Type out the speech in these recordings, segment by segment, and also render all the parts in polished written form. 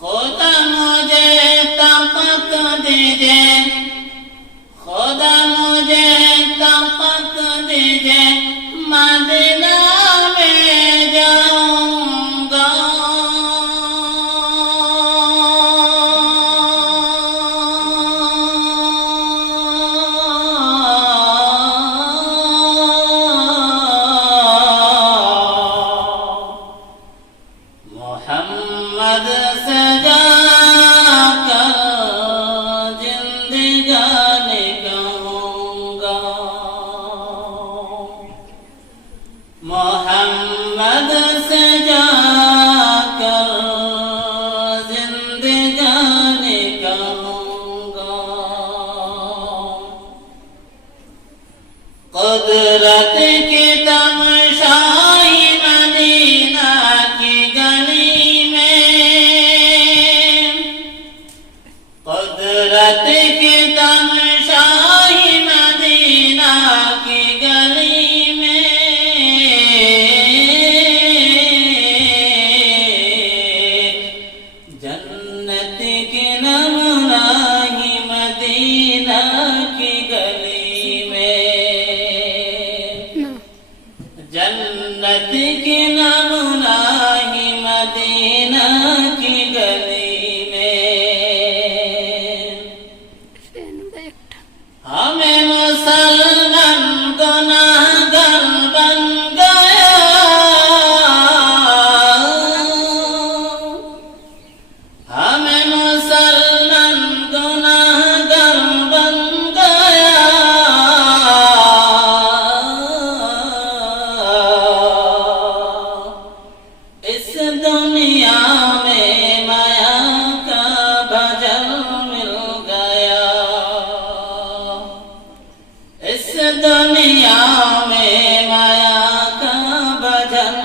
خدا مجھے طاقت دیجے، خدا مجھے طاقت دیجے، مدینہ میں جاؤں گا۔ محمد سے جا کر زندگانی کہوں گا، محمد سے جا کر زندگانی کہوں گا۔ قدرت کی تماشائی مدینہ کی گلی میں، قدرت کی تماشائی مدینہ کی گلی میں، جنت کی نمراہی مدینہ کی گلی میں، جنت کی نمراہی مدینہ کی گلی میں۔ ہمیں مسلمان گناہگار بن گیا، ہمیں مسلمان گناہگار بن گیا، اس دنیا میں مایا کا بھجن مل گیا، اس دنیا میں مایا کا بھجن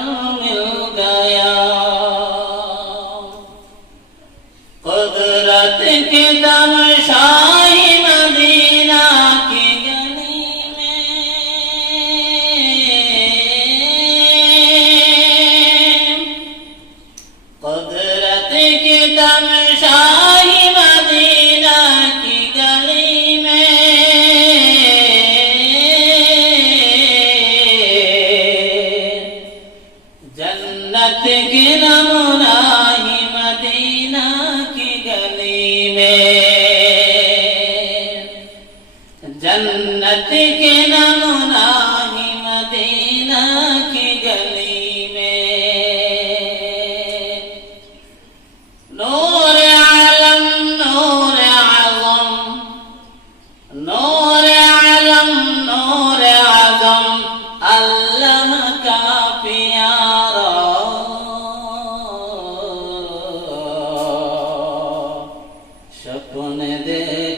مل گیا۔ قدرت کی تماشائی مدینہ کی گلی میں، قدرت کی تماشائی مدینہ کی گلی میں، جنت کی نمراہی مدینہ کی گلی میں، جنت کی نمراہی مدینہ کی گلی میں۔ نور عالم نور اعظم، نور عالم نور اعظم، اللہ کا پیارا، سپنے دیکھ